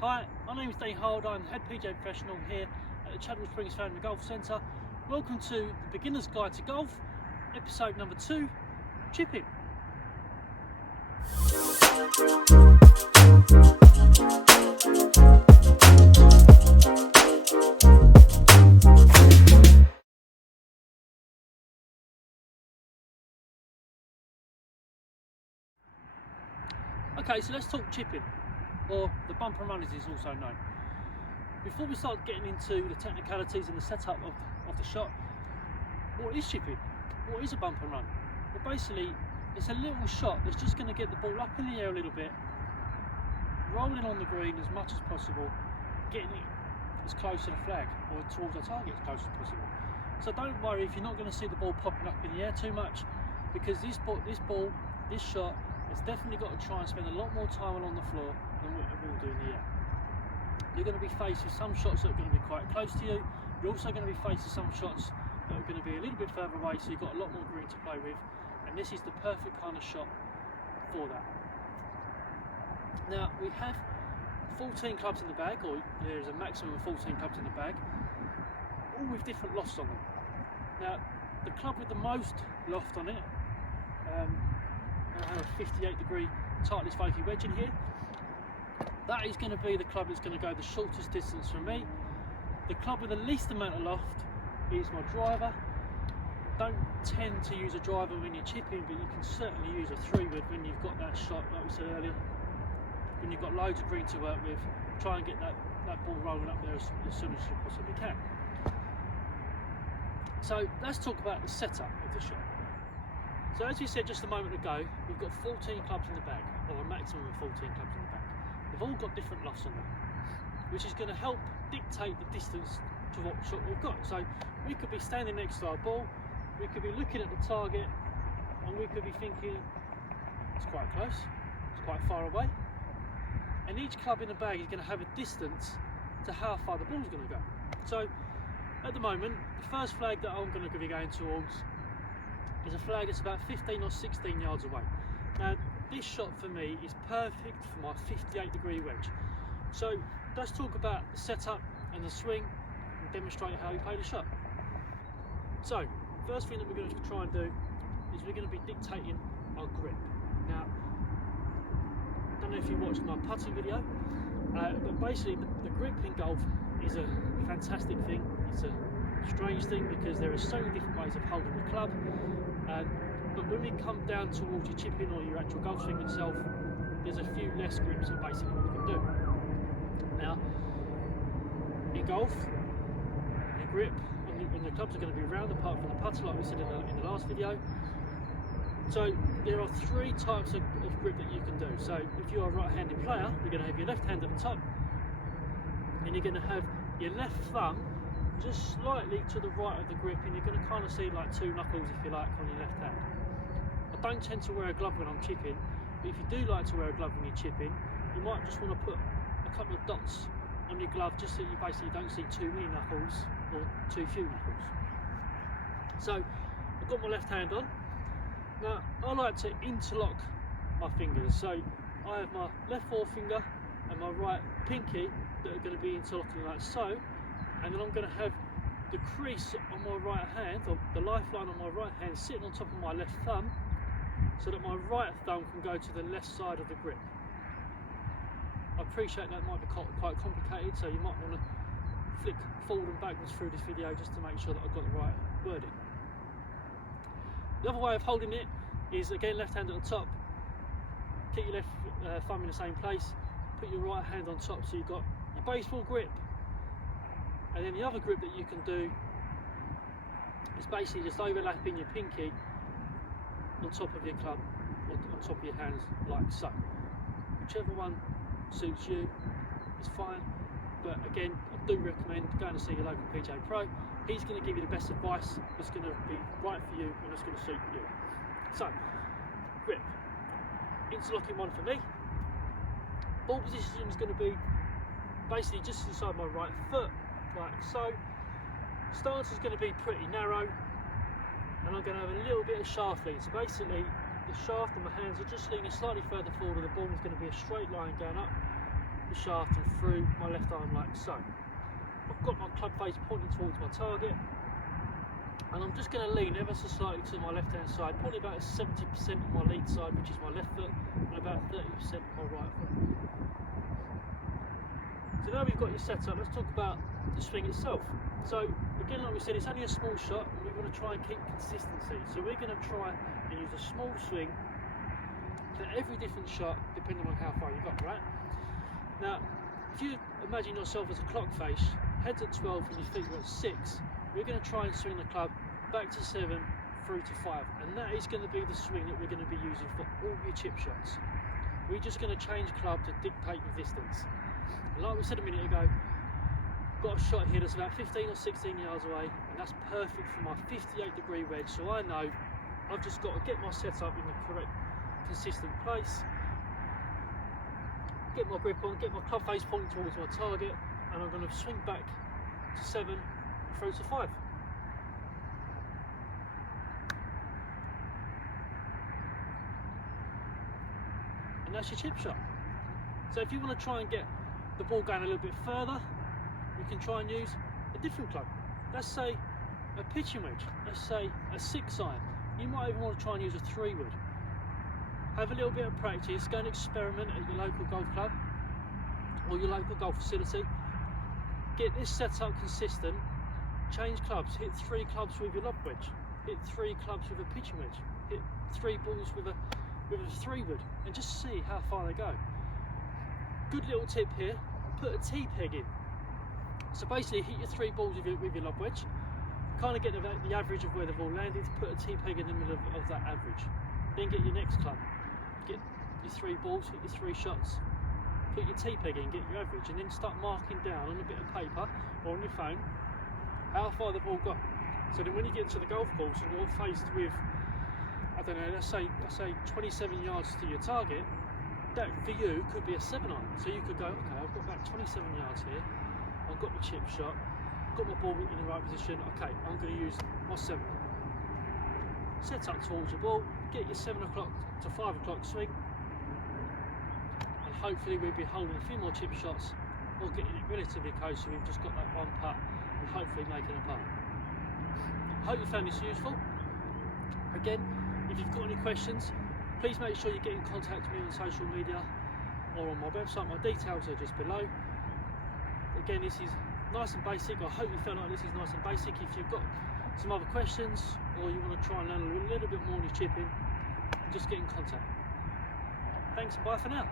Hi, my name is Harwood. I'm the head PJ professional here at the Titleist Springs Family Golf Centre. Welcome to the Beginner's Guide to Golf, episode number 2, chipping. Okay, so let's talk chipping, or the bump and run as it's also known. Before we start getting into the technicalities and the setup of the shot, what is chipping? What is a bump and run? Well, basically, it's a little shot that's just going to get the ball up in the air a little bit, rolling on the green as much as possible, getting it as close to the flag or towards the target as close as possible. So don't worry if you're not going to see the ball popping up in the air too much, because this shot has definitely got to try and spend a lot more time along the floor than what it will do in the air. You're going to be faced with some shots that are going to be quite close to you. You're also going to be faced with some shots that are going to be a little bit further away, so you've got a lot more green to play with, and this is the perfect kind of shot for that. Now, we have 14 clubs in the bag, or there is a maximum of 14 clubs in the bag, all with different lofts on them. Now, the club with the most loft on it, I have a 58-degree Titleist Vokey wedge in here. That is going to be the club that's going to go the shortest distance from me. The club with the least amount of loft is my driver. Don't tend to use a driver when you're chipping, but you can certainly use a 3-wood when you've got that shot, like we said earlier. When you've got loads of green to work with, try and get that ball rolling up there as soon as you possibly can. So let's talk about the setup of the shot. So as we said just a moment ago, we've got 14 clubs in the bag, or a maximum of 14 clubs in the bag. They've all got different lofts on them, which is going to help dictate the distance to what shot we've got. So we could be standing next to our ball, we could be looking at the target, and we could be thinking, it's quite close, it's quite far away. And each club in the bag is going to have a distance to how far the ball's going to go. So at the moment, the first flag that I'm going to be going towards is a flag that's about 15 or 16 yards away. Now, this shot for me is perfect for my 58-degree wedge. So let's talk about the setup and the swing and demonstrate how we play the shot. So, first thing that we're going to try and do is we're going to be dictating our grip. Now, I don't know if you watched my putting video, but basically the grip in golf is a fantastic thing. It's a strange thing because there are so many different ways of holding the club. But when we come down towards your chipping or your actual golf swing itself, there's a few less grips that basically we can do. Now, in golf, your grip on the clubs are going to be round apart from the putter, like we said in the last video. So there are 3 types of grip that you can do. So if you're a right-handed player, you're going to have your left hand at the top, and you're going to have your left thumb just slightly to the right of the grip, and you're going to kind of see like 2 knuckles, if you like, on your left hand. I don't tend to wear a glove when I'm chipping, but if you do like to wear a glove when you're chipping, you might just want to put a couple of dots on your glove just so you basically don't see too many knuckles or too few knuckles. So I've got my left hand on. Now I like to interlock my fingers, so I have my left forefinger and my right pinky that are going to be interlocking like so, and then I'm going to have the crease on my right hand, or the lifeline on my right hand, sitting on top of my left thumb, so that my right thumb can go to the left side of the grip. I appreciate that might be quite complicated, so you might want to flick forward and backwards through this video just to make sure that I've got the right wording. The other way of holding it is, again, left hand at the top, keep your left thumb in the same place, put your right hand on top so you've got your baseball grip. And then the other grip that you can do is basically just overlapping your pinky on top of your club, or on top of your hands, like so. Whichever one suits you is fine, but again, I do recommend going to see your local PJ Pro. He's going to give you the best advice that's going to be right for you and that's going to suit you. So, grip. Interlocking one for me. Ball position is going to be basically just inside my right foot, like so. Stance is going to be pretty narrow, and I'm going to have a little bit of shaft lean. So basically, the shaft and my hands are just leaning slightly further forward, and the ball is going to be a straight line going up the shaft and through my left arm like so. I've got my club face pointing towards my target, and I'm just going to lean ever so slightly to my left hand side, probably about 70% of my lead side, which is my left foot, and about 30% of my right foot. So now we've got your setup, let's talk about the swing itself. So again, like we said, it's only a small shot, and we want to try and keep consistency. So we're going to try and use a small swing for every different shot, depending on how far you got, right? Now, if you imagine yourself as a clock face, head's at 12 and your feet are at 6, we're going to try and swing the club back to 7 through to 5, and that is going to be the swing that we're going to be using for all your chip shots. We're just going to change club to dictate the distance. And like we said a minute ago, got a shot here that's about 15 or 16 yards away, and that's perfect for my 58-degree wedge, so I know I've just got to get my setup in the correct, consistent place, get my grip on, get my club face pointing towards my target, and I'm going to swing back to 7 through to 5. And that's your chip shot. So if you want to try and get the ball going a little bit further, you can try and use a different club. Let's say a pitching wedge, let's say a 6-iron. You might even want to try and use a 3-wood. Have a little bit of practice, go and experiment at your local golf club or your local golf facility. Get this set up consistent, change clubs, hit 3 clubs with your lob wedge, hit 3 clubs with a pitching wedge, hit 3 balls with a 3-wood, and just see how far they go. Good little tip here, put a T-peg in. So basically hit your 3 balls with your lob wedge, kind of get the average of where they've all landed, put a T-peg in the middle of that average. Then get your next club, get your 3 balls, hit your 3 shots, put your T-peg in, get your average, and then start marking down on a bit of paper or on your phone how far the ball got. So then when you get to the golf course and you're faced with, I don't know, let's say 27 yards to your target, that for you could be a 7-iron. So you could go, okay, I've got about 27 yards here, I've got my chip shot, got my ball in the right position, okay, I'm going to use my 7. Set up towards your ball, get your 7 o'clock to 5 o'clock swing, and hopefully we'll be holding a few more chip shots or getting it relatively close so we've just got that one putt and hopefully making a putt. Hope you found this useful. Again, if you've got any questions, please make sure you get in contact with me on social media or on my website. My details are just below. Again, this is nice and basic. I hope you felt like this is nice and basic. If you've got some other questions or you want to try and learn a little bit more on your chipping, just get in contact. Thanks and bye for now.